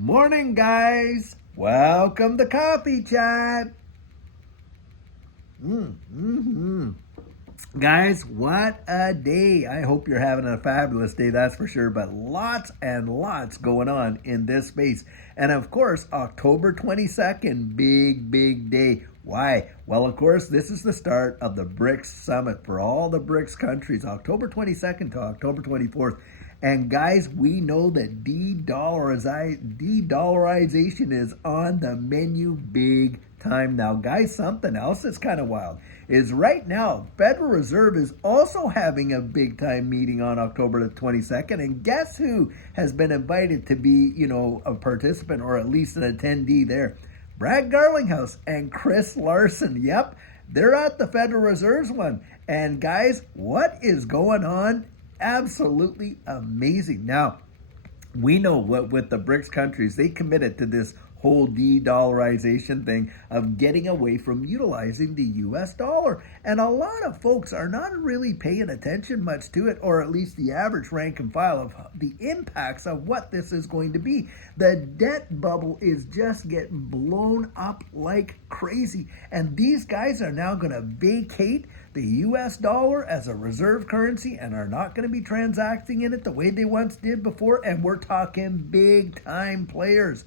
Morning, guys. Welcome to Coffee Chat. Guys, what a day. I hope you're having a fabulous day, that's for sure. But lots and lots going on in this space. And of course, October 22nd, big day. Why? Well, of course, this is the start of the BRICS summit for all the BRICS countries, October 22nd to October 24th. And guys, we know that de-dollarization is on the menu big time now. Guys, something else that's kind of wild is right now, Federal Reserve is also having a big time meeting on October the 22nd. And guess who has been invited to be, a participant or at least an attendee there? Brad Garlinghouse and Chris Larson. Yep, they're at the Federal Reserve's one. And guys, what is going on? Absolutely amazing. Now, we know what with the BRICS countries, they committed to this whole de-dollarization thing of getting away from utilizing the US dollar. And a lot of folks are not really paying attention much to it, or at least the average rank and file of the impacts of what this is going to be. The debt bubble is just getting blown up like crazy. And these guys are now going to vacate the US dollar as a reserve currency and are not going to be transacting in it the way they once did before. And we're talking big time players.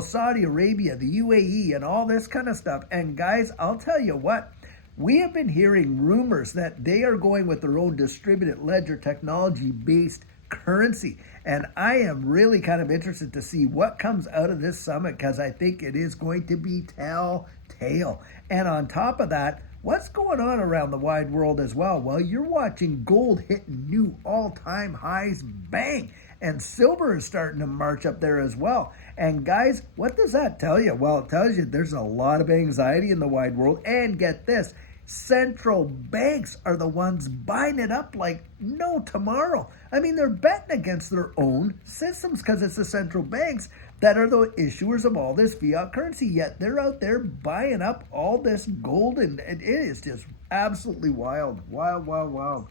Saudi Arabia, the UAE, and all this kind of stuff. And guys, I'll tell you what, we have been hearing rumors that they are going with their own distributed ledger technology-based currency. And I am really kind of interested to see what comes out of this summit, because I think it is going to be telltale. And on top of that, what's going on around the wide world as well? Well, you're watching gold hitting new all-time highs, bang, and silver is starting to march up there as well. And guys, what does that tell you? Well, it tells you there's a lot of anxiety in the wide world. And get this, central banks are the ones buying it up like no tomorrow. I mean, they're betting against their own systems because it's the central banks that are the issuers of all this fiat currency. Yet they're out there buying up all this gold, and it is just absolutely wild. Wild.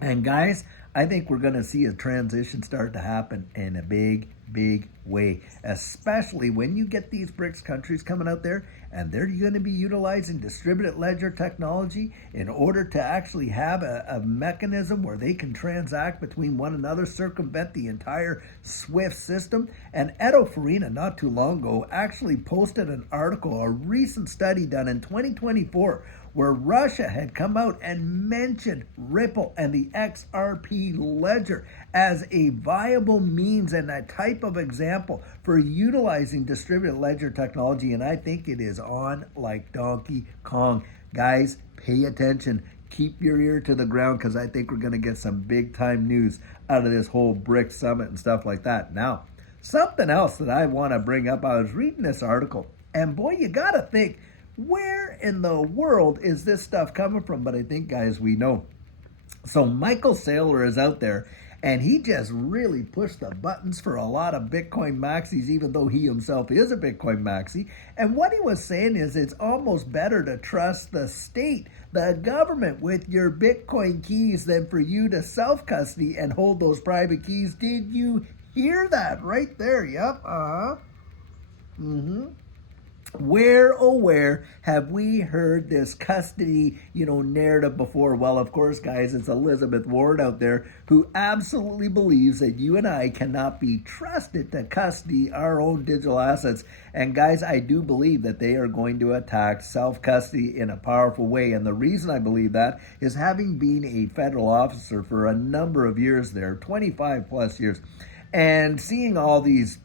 And guys, I think we're going to see a transition start to happen in a big way, especially when you get these BRICS countries coming out there and they're going to be utilizing distributed ledger technology in order to actually have a mechanism where they can transact between one another, circumvent the entire SWIFT system. And Edo Farina, not too long ago, actually posted an article, a recent study done in 2024, where Russia had come out and mentioned Ripple and the XRP ledger as a viable means and a type of example for utilizing distributed ledger technology. And I think it is on like Donkey Kong. Guys, pay attention. Keep your ear to the ground, because I think we're going to get some big time news out of this whole BRICS summit and stuff like that. Now, something else that I want to bring up, I was reading this article, and boy, you got to think, where in the world is this stuff coming from? But I think, guys, we know. So Michael Saylor is out there, and he just really pushed the buttons for a lot of Bitcoin maxis, even though he himself is a Bitcoin maxi. And what he was saying is it's almost better to trust the state, the government, with your Bitcoin keys than for you to self-custody and hold those private keys. Did you hear that right there? Yep. Where, oh where, have we heard this custody, narrative before? Well, of course, guys, it's Elizabeth Warren out there who absolutely believes that you and I cannot be trusted to custody our own digital assets. And guys, I do believe that they are going to attack self-custody in a powerful way. And the reason I believe that is having been a federal officer for a number of years there, 25 plus years, and seeing all these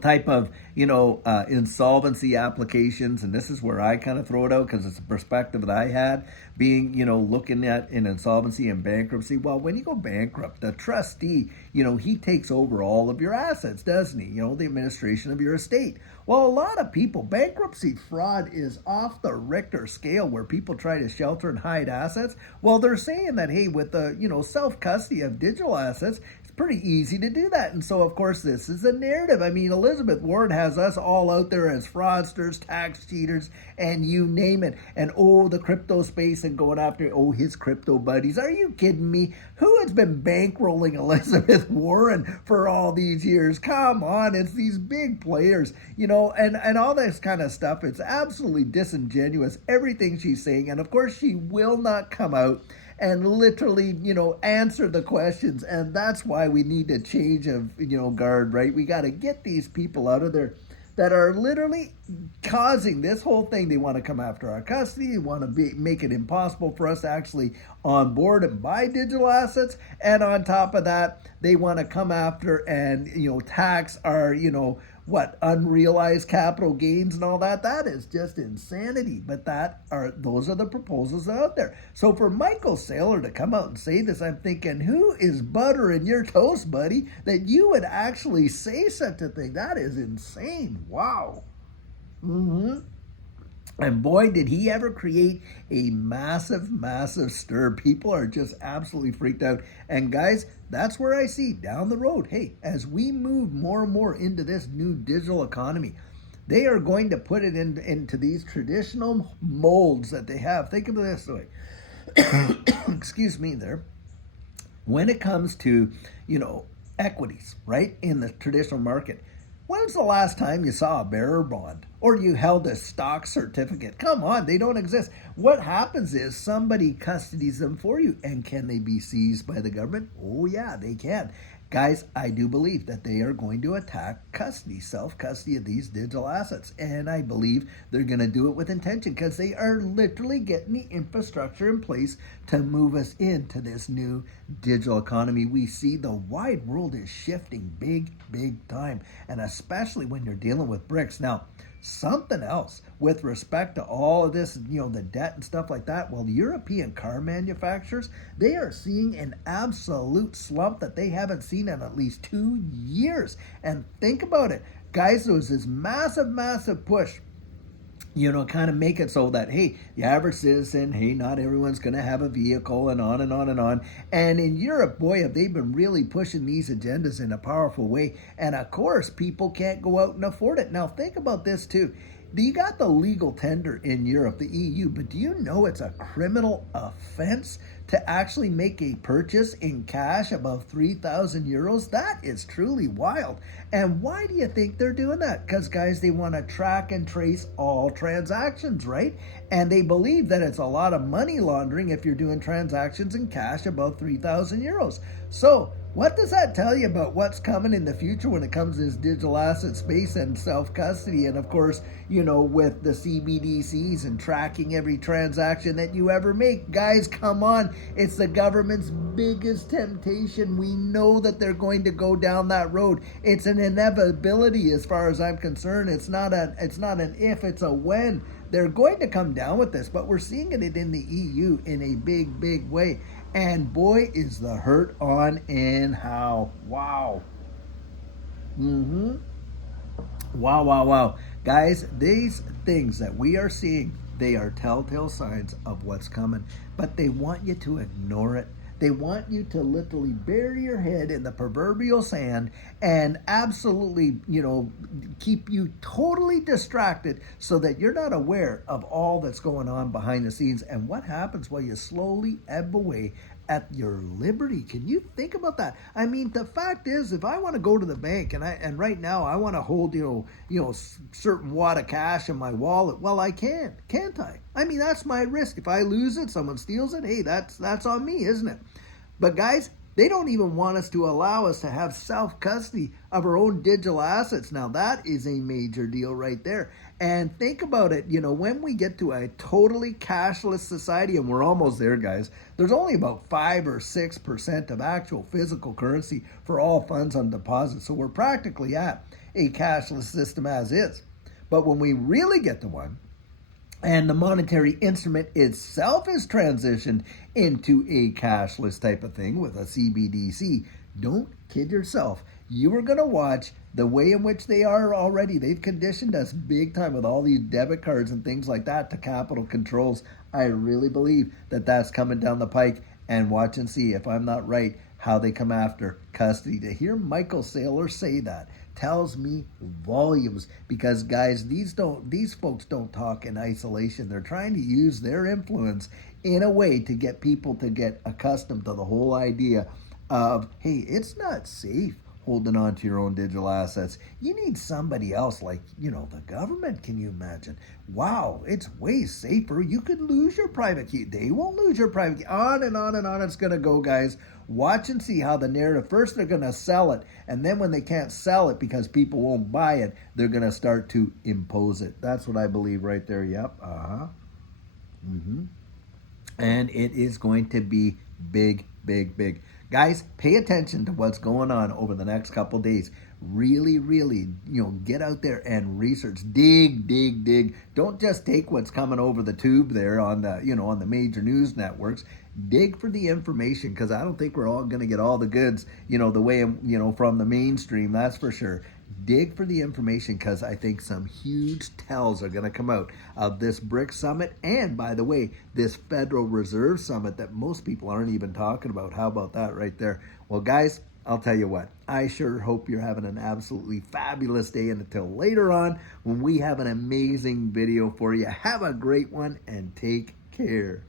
type of, insolvency applications. And this is where I kind of throw it out, because it's a perspective that I had being, looking at in insolvency and bankruptcy. Well, when you go bankrupt, the trustee, he takes over all of your assets, doesn't he? The administration of your estate. Well, a lot of people, bankruptcy fraud is off the Richter scale, where people try to shelter and hide assets. Well, they're saying that, hey, with the, self-custody of digital assets, pretty easy to do that. And so, of course, this is a narrative. I mean, Elizabeth Warren has has us all out there as fraudsters, tax cheaters, and you name it. And oh, the crypto space and going after, oh, his crypto buddies. Are you kidding me? Who has been bankrolling Elizabeth Warren for all these years? Come on, it's these big players, and all this kind of stuff. It's absolutely disingenuous, everything she's saying. And of course, she will not come out and literally, answer the questions. And that's why we need a change of, guard, right? We got to get these people out of there that are literally causing this whole thing. They want to come after our custody. They want to make it impossible for us to actually onboard and buy digital assets. And on top of that, they want to come after and, tax our, unrealized capital gains and all that. That is just insanity. But those are the proposals out there. So for Michael Saylor to come out and say this, I'm thinking, who is buttering your toast, buddy, that you would actually say such a thing? That is insane. Wow. And boy, did he ever create a massive, massive stir. People are just absolutely freaked out. And guys, that's where I see down the road, hey, as we move more and more into this new digital economy, they are going to put it into these traditional molds that they have. Think of it this way. Excuse me there. When it comes to, equities, right, in the traditional market, when's the last time you saw a bearer bond or you held a stock certificate? Come on, they don't exist. What happens is somebody custodies them for you. And can they be seized by the government? Oh, yeah, they can. Guys, I do believe that they are going to attack custody, self-custody of these digital assets. And I believe they're going to do it with intention because they are literally getting the infrastructure in place to move us into this new digital economy. We see the wide world is shifting big, big time. And especially when you're dealing with BRICS. Now, something else with respect to all of this, the debt and stuff like that. Well, the European car manufacturers, they are seeing an absolute slump that they haven't seen in at least 2 years. And think about it, guys, there was this massive, massive push, kind of make it so that, hey, the average citizen, hey, not everyone's going to have a vehicle and on and on and on. And in Europe, boy, have they been really pushing these agendas in a powerful way. And of course, people can't go out and afford it. Now, think about this too. You got the legal tender in Europe, the EU, but do you know it's a criminal offense to actually make a purchase in cash above 3,000 euros? That is truly wild. And why do you think they're doing that? Because, guys, they want to track and trace all transactions, right? And they believe that it's a lot of money laundering if you're doing transactions in cash above 3,000 euros. So, what does that tell you about what's coming in the future when it comes to this digital asset space and self-custody? And of course, with the CBDCs and tracking every transaction that you ever make. Guys, come on. It's the government's biggest temptation. We know that they're going to go down that road. It's an inevitability as far as I'm concerned. It's not an if, it's a when. They're going to come down with this, but we're seeing it in the EU in a big, big way. And boy, is the hurt on and how. Wow. Wow, wow, wow. Guys, these things that we are seeing, they are telltale signs of what's coming. But they want you to ignore it. They want you to literally bury your head in the proverbial sand and absolutely, keep you totally distracted so that you're not aware of all that's going on behind the scenes and what happens while you slowly ebb away at your liberty. Can you think about that? I mean, the fact is, if I want to go to the bank and right now I want to hold, certain wad of cash in my wallet, well, I can't I? I mean, that's my risk. If I lose it, someone steals it, hey, that's on me, isn't it? But guys, they don't even want us to allow us to have self-custody of our own digital assets. Now, that is a major deal right there. And think about it, when we get to a totally cashless society, and we're almost there, guys, there's only about 5 or 6% of actual physical currency for all funds on deposit. So we're practically at a cashless system as is. But when we really get to one, and the monetary instrument itself is transitioned into a cashless type of thing with a CBDC, don't kid yourself. You are going to watch the way in which they are already. They've conditioned us big time with all these debit cards and things like that to capital controls. I really believe that that's coming down the pike. And watch and see, if I'm not right, how they come after custody. To hear Michael Saylor say that tells me volumes, because guys, these folks don't talk in isolation. They're trying to use their influence in a way to get people to get accustomed to the whole idea of, hey, it's not safe holding on to your own digital assets. You need somebody else, like, the government. Can you imagine? Wow, it's way safer. You could lose your private key. They won't lose your private key. On and on and on it's going to go, guys. Watch and see how the narrative, first they're going to sell it, and then when they can't sell it because people won't buy it, they're going to start to impose it. That's what I believe right there. Yep. And it is going to be big, big, big. Guys, pay attention to what's going on over the next couple days. Really, really, get out there and research. Dig, dig, dig. Don't just take what's coming over the tube there on the, on the major news networks. Dig for the information, because I don't think we're all going to get all the goods, the way, from the mainstream, that's for sure. Dig for the information, because I think some huge tells are going to come out of this BRICS summit. And by the way, this Federal Reserve summit that most people aren't even talking about. How about that right there? Well, guys, I'll tell you what, I sure hope you're having an absolutely fabulous day. And until later on, when we have an amazing video for you, have a great one and take care.